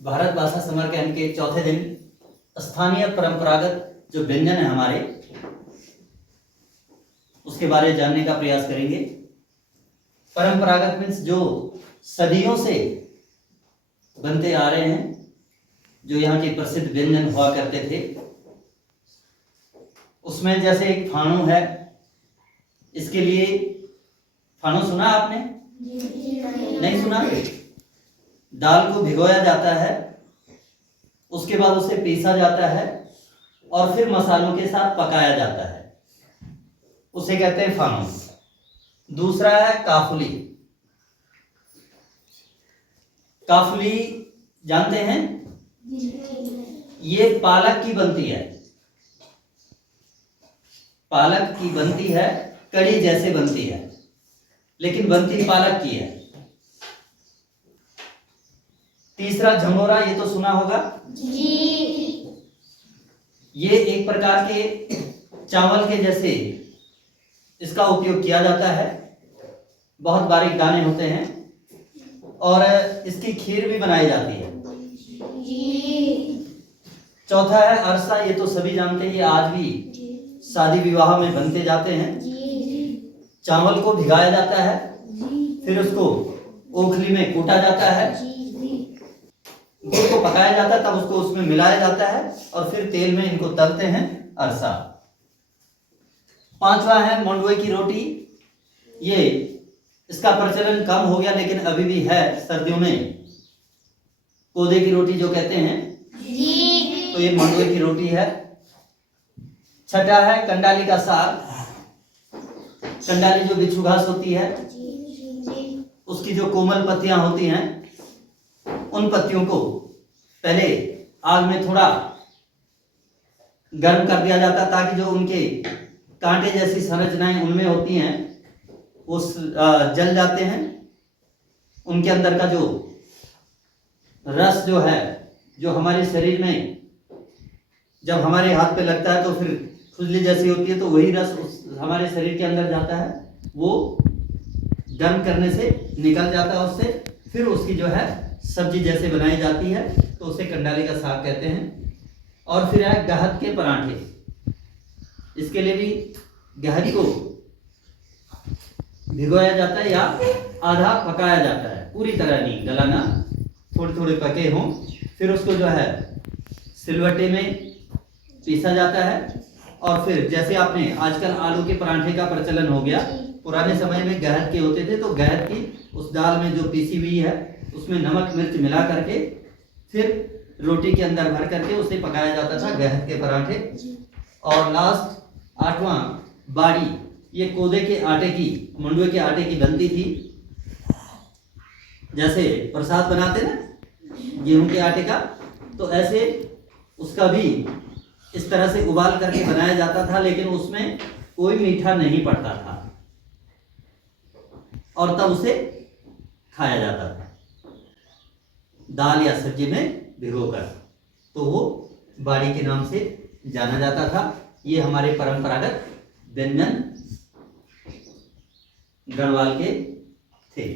भारत भाषा summer camp के चौथे दिन स्थानीय परंपरागत जो व्यंजन है हमारे, उसके बारे में जानने का प्रयास करेंगे। परंपरागत मीन्स जो सदियों से बनते आ रहे हैं, जो यहाँ के प्रसिद्ध व्यंजन हुआ करते थे। उसमें जैसे एक फाणू है, इसके लिए फाणू सुना आपने? नहीं सुना? दाल को भिगोया जाता है, उसके बाद उसे पीसा जाता है और फिर मसालों के साथ पकाया जाता है, उसे कहते हैं फाणू। दूसरा है काफुली। काफुली जानते हैं? ये पालक की बनती है, पालक की बनती है, कड़ी जैसे बनती है, लेकिन बनती पालक की है। तीसरा झंगोरा, ये तो सुना होगा जी। ये एक प्रकार के चावल के जैसे इसका उपयोग किया जाता है, बहुत बारीक दाने होते हैं और इसकी खीर भी बनाई जाती है जी। चौथा है अरसा, ये तो सभी जानते हैं, ये आज भी शादी विवाह में बनते जाते हैं। चावल को भिगाया जाता है, फिर उसको ओखली में कूटा जाता है, गुड़ को पकाया जाता है, तब उसको उसमें मिलाया जाता है और फिर तेल में इनको तलते हैं, अरसा। पांचवा है मंडुए की रोटी। ये इसका प्रचलन कम हो गया, लेकिन अभी भी है सर्दियों में, कोदे की रोटी जो कहते हैं, तो ये मंडुए की रोटी है। छठा है कंडाली का साग। कंडाली जो बिच्छू घास होती है, उसकी जो कोमल पत्तियां होती हैं, उन पत्तियों को पहले आग में थोड़ा गर्म कर दिया जाता, ताकि जो उनके कांटे जैसी संरचनाएं उनमें होती हैं वो जल जाते हैं। उनके अंदर का जो रस जो है, जो हमारे शरीर में जब हमारे हाथ पे लगता है तो फिर खुजली जैसी होती है, तो वही रस हमारे शरीर के अंदर जाता है, वो गर्म करने से निकल जाता है उससे, फिर उसकी जो है सब्जी जैसे बनाई जाती है, तो उसे कंडाली का साग कहते हैं। और फिर है गहत के पराठे। इसके लिए भी गहत को भिगोया जाता है या आधा पकाया जाता है, पूरी तरह नहीं गलाना, थोड़े थोड़े पके हों, फिर उसको जो है सिलवट्टे में पीसा जाता है। और फिर जैसे आपने आजकल आलू के पराठे का प्रचलन हो गया, पुराने समय में गहत के होते थे, तो गहत की उस दाल में जो पीसी हुई है उसमें नमक मिर्च मिला करके फिर रोटी के अंदर भर करके उसे पकाया जाता था, गहत के पराठे। और लास्ट आठवां बाड़ी, ये कोदे के आटे की, मंडुए के आटे की बनती थी। जैसे प्रसाद बनाते ना गेहूं के आटे का, तो ऐसे उसका भी इस तरह से उबाल करके बनाया जाता था, लेकिन उसमें कोई मीठा नहीं पड़ता था और तब उसे खाया जाता था दाल या सब्जी में भिगोकर, तो वो बाड़ी के नाम से जाना जाता था। ये हमारे परंपरागत व्यंजन गढ़वाल के थे।